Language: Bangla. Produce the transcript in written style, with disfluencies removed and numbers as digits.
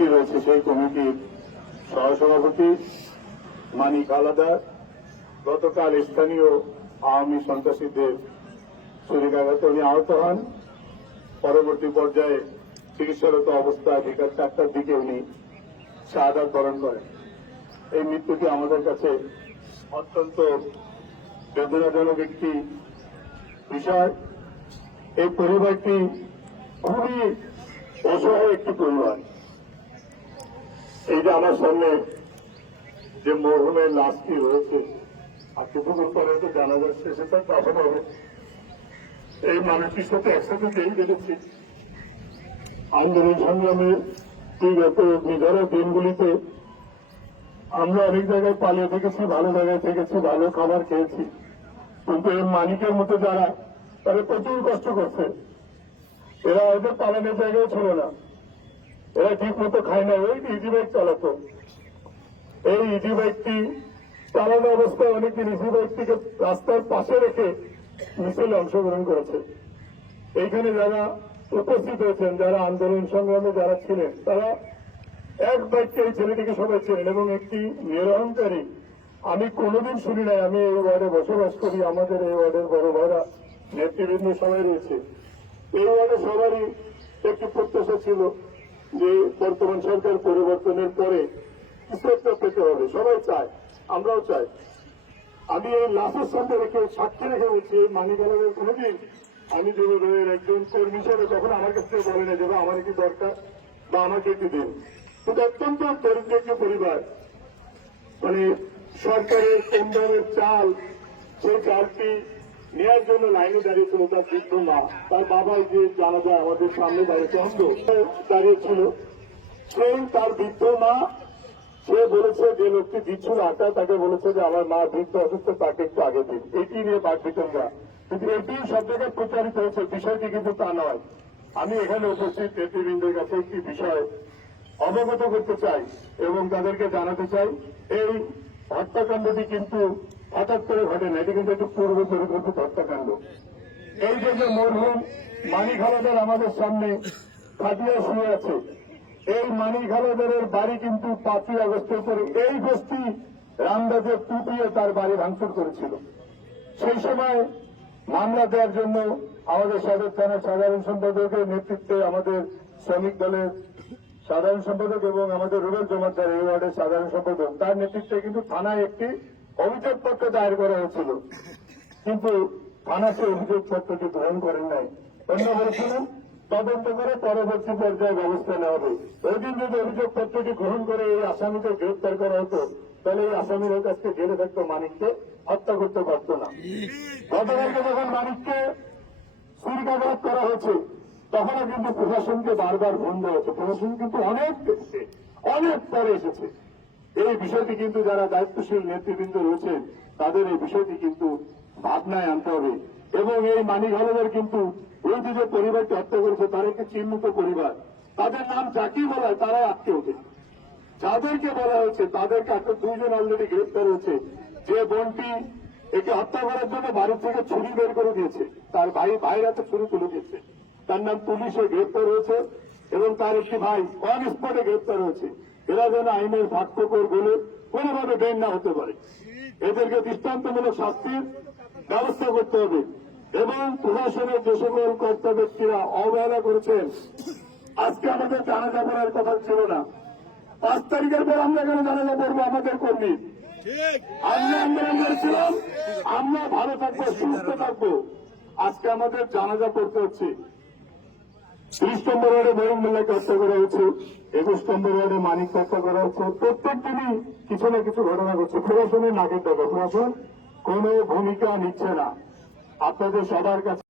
কমিটি রয়েছে সেই কমিটির সহসভাপতি মানিক হালাদার গতকাল স্থানীয় আওয়ামী সন্ত্রাসীদের ছুরিকাঘাতে উনি আহত হন। পরবর্তী পর্যায়ে চিকিৎসারত অবস্থায় বিকাল 4টার দিকে উনি শাহাদাত বরণ করেন। এই মৃত্যুটি আমাদের কাছে অত্যন্ত বেদনাজনক একটি বিষয়। এই পরিবারটি খুবই অসহায় একটি পরিবার। এই যে আমার সামনে যে মরহুমের লাশটি রয়েছে আর কিছুক্ষণ পরে তো জানা যাচ্ছে সেটা দাফন হবে। এই মানুষটির সাথে একসাথে জেল কেটেছি। আন্দোলন সংগ্রামে বিগত নিধর দিনগুলিতে আমরা অনেক জায়গায় পালিয়ে থেকেছি, ভালো জায়গায় থেকেছি, ভালো খাবার খেয়েছি, কিন্তু এই মানিকের মতো যারা তারা প্রচুর কষ্ট করছে। এরা ওদের পালানোর জায়গায় ছিল না, এরা ঠিক মতো খায় না। ওই ইজি বাইক চালাতো, এই ইজি বাইকটি চালানো অবস্থায় অনেকদিন ইজি বাইকটিকে রাস্তার পাশে রেখে মিছিলে অংশগ্রহণ করেছে। এইখানে যারা উপস্থিত হয়েছেন, যারা আন্দোলন সংগ্রামে যারা ছিলেন, তারা এক বাক্যে এই ছেলেটিকে সবাই ছিলেন এবং একটি নিরহংকারী আমি কোনোদিন শুনি নাই। আমি এই ওয়ার্ডে বসবাস করি, আমাদের এই ওয়ার্ডের বড় ভাইরা নেতৃবৃন্দ সবাই রয়েছে। এই ওয়ার্ডে সবারই একটি প্রত্যাশা ছিল যে বর্তমান সরকার পরিবর্তনের পরে কিছু একটা পেতে হবে। সবাই চায়, আমরাও চাই। আমি এই লাশের সামনে রেখে সাক্ষী রেখে বলছি, মানিকালাদের কোনোদিন আমি যুবদলের একজন কর্মী হিসেবে তখন আমার কাছ থেকে বলে না যে আমার কি দরকার বা আমাকে একটু দিন। কিন্তু অত্যন্ত দরিদ্র একটি পরিবার, মানে সরকারের কেন্দ্রের চাল, সেই চালটি নেওয়ার জন্য লাইনে দাঁড়িয়েছিল তার বৃদ্ধ মা। তার বাবাই যে জানা যায় আমাদের সামনে দাঁড়িয়েছিল, সেই তার বৃদ্ধ মা, সে বলেছে যে লোকটি দিচ্ছিল আটা, তাকে বলেছে যে আমার মা বৃদ্ধ অসুস্থ, তাকে একটু আগে দিন। এটি নিয়ে বাকবিতণ্ডা, কিন্তু এটি সব জায়গায় প্রচারিত হয়েছে, বিষয়টি কিন্তু তা নয়। আমি এখানে উপস্থিত নেতৃবৃন্দের কাছে একটি বিষয় অবগত করতে চাই এবং তাদেরকে জানাতে চাই, এই হত্যাকাণ্ডটি কিন্তু হঠাৎ করে ঘটে না, এটি কিন্তু একটু পূর্ব পরিকল্পিত হত্যাকাণ্ড। এই যে মরহুম মানিক হালাদার আমাদের সামনে খাটিয়া শুয়ে আছে, এই মানিক হালাদারের বাড়ি কিন্তু 5ই আগস্টের পরে এই গোষ্ঠী রামদাসের টুপিয়ে তার বাড়ি ভাঙচুর করেছিল। সেই সময় মামলা দেওয়ার জন্য আমাদের সদর থানার সাধারণ সম্পাদকের নেতৃত্বে আমাদের শ্রমিক দলের সাধারণ সম্পাদক এবং আমাদের রুবেল জমাদ্দার এই ওয়ার্ডের সাধারণ সম্পাদক, তার নেতৃত্বে কিন্তু থানায় একটি অভিযোগপত্র দায়ের করা হয়েছিল, কিন্তু থানা সে অভিযোগপত্রটি গ্রহণ করেন নাই। অন্য বলেছিলেন তদন্ত করে পরবর্তী পর্যায়ে ব্যবস্থা নেওয়া হবে। ওই দিন যদি অভিযোগপত্রটি গ্রহণ করে এই আসামিকে গ্রেপ্তার করা হতো, তাহলে এই আসামির কাছে জেলে থাকতো, মানিককে হত্যা করতে পারত না। গতকালকে যখন মানিককে ছুরিকাঘাত করা হয়েছে, তখনও কিন্তু প্রশাসনকে বারবার ফোন দেওয়া হচ্ছে। প্রশাসন কিন্তু অনেক পরে এসেছে। এই বিষয়টি কিন্তু যারা দায়িত্বশীল নেতৃবৃন্দ রয়েছে তাদের এই বিষয়টি কিন্তু ভাবনায় আনতে হবে। এবং এই মানিক হালাদার কিন্তু ওই যে পরিবারকে হত্যা করেছে তার একটি চিহ্নিত পরিবার, তাদের নাম যাকেই বলা হয় তারাই আটকে ওঠে। যাদেরকে বলা হয়েছে তাদেরকে 2জন অলরেডি গ্রেপ্তার হয়েছে। যে বোনটি একে হত্যা করার জন্য বাড়ি থেকে ছুরি বের করে দিয়েছে, তার ভাইয়ের হাতে ছুরি তুলে দিয়েছে, তার নাম পুলিশে গ্রেপ্তার হয়েছে এবং তার একটি ভাই অন স্পটে গ্রেপ্তার হয়েছে। এরা যেন আইনের ফাঁকফোকর বলে কোনোভাবে বের না হতে পারে, এদেরকে দৃষ্টান্তমূলক শাস্তির ব্যবস্থা করতে হবে। এবং প্রশাসনের যে সকল কর্তা ব্যক্তিরা অবহেলা করেছেন, আজকে আমাদের জানাজা পড়ার কথা ছিল না, 5 তারিখের পর আমরা কেন জানাজা পড়বো? আমাদের কর্মী আমরা আন্দোলন করেছিলাম, আমরা ভালো থাকবো, সুস্থ থাকবো। আজকে আমাদের জানাজা পড়তে হচ্ছে। 30 নম্বর ওয়ার্ডে মরিম মোল্লাকে হত্যা করা হয়েছে, 21 নম্বর ওয়ার্ডে মানিক হত্যা করা হচ্ছে। প্রত্যেক দিনই কিছু না কিছু ঘটনা ঘটছে। প্রশাসনের নাকের ডাকা, প্রশাসন কোন ভূমিকা নিচ্ছে না। আপনাদের সবার কাছে